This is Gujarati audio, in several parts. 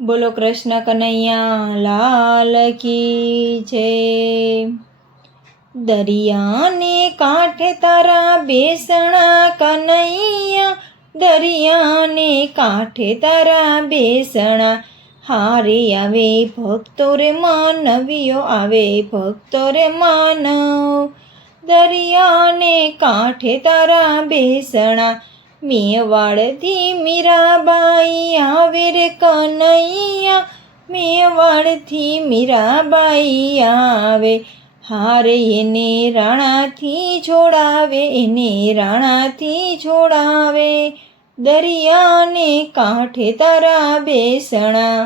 બોલો કૃષ્ણ કનૈયા લાલ કી જય। દરિયાને કાંઠે તારા બેસણા કનૈયા, દરિયાને કાંઠે તારા બેસણા। હારે આવે ભક્તો રે માનવીઓ આવે ભક્તો રે માનવ, દરિયાને કાંઠે તારા બેસણા। મેવાડથી મીરાબાઈ આવે રે કનૈયા, મેવાડથી મીરાબાઈ આવે। હારે એને રાણાથી જોડાવે, એને રાણાથી જોડાવે, દરિયાને કાંઠે તારા બેસણા।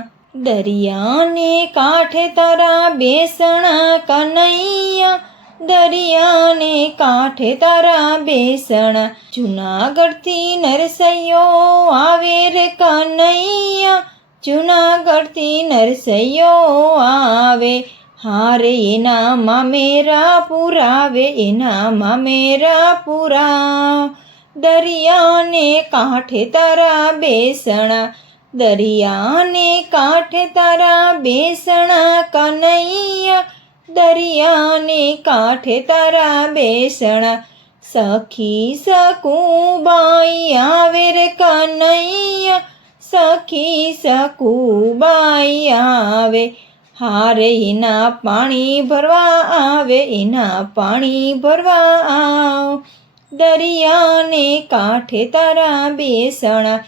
દરિયાને કાંઠે તારા બેસણા કનૈયા, દરિયાને કાંઠે તારા બેસણા। જૂનાગઢથી નરસૈયો આવે રે કનૈયા, જૂનાગઢથી નરસૈયો આવે। હારે એના મામેરા પુરાવે, એના મામેરા પુરાવ, દરિયાને કાંઠે તારા બેસણા। દરિયાને કાંઠે તારા બેસણા કનૈયા, દરિયાને કાંઠે તારા બેસણા। સખી સકુબાઈ આવે રે કનૈયા, સખી સકુબાઈ આવે। હારે એના પાણી ભરવા આવે, એના પાણી ભરવા આવ, દરિયાને કાંઠે તારા બેસણા।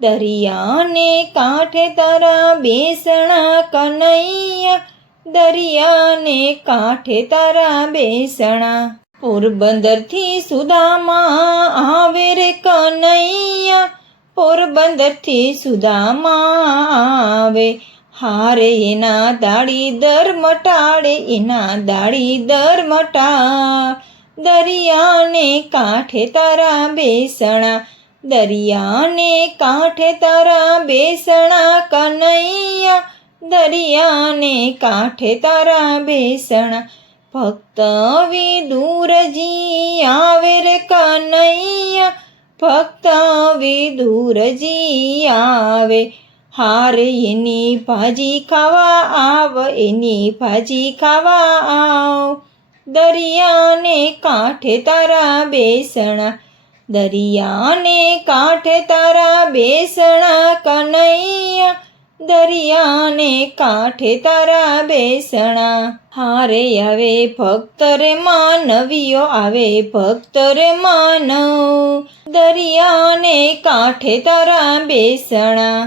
દરિયાને કાંઠે તારા બેસણા કનૈયા, દરિયાને કાંઠે તારા બેસણા। પોરબંદરથી સુદામા આવે રે કનૈયા, પોરબંદરથી સુદામા આવે। હારે એના દાડીદર મટાડે, એના દાડીદર મટાડ, દરિયાને કાંઠે તારા બેસણા। દરિયાને કાંઠે તારા બેસણા કનૈયા, દરિયાને કાંઠે તારા બેસણા। ભક્ત વિદુરજી આવે રે કનૈયા, ભક્ત વિદુરજી આવે। હારે એની ભાજી ખાવા આવ, એની ભાજી ખાવા આવ, દરિયાને કાંઠે તારા બેસણા। દરિયાને કાંઠે તારા બેસણા કનૈયા, દરિયાને કાંઠે તારા બેસણા। હારે આવે ભક્ત રે માનવીઓ આવે ભક્ત રે માનવ, દરિયાને કાંઠે તારા બેસણા।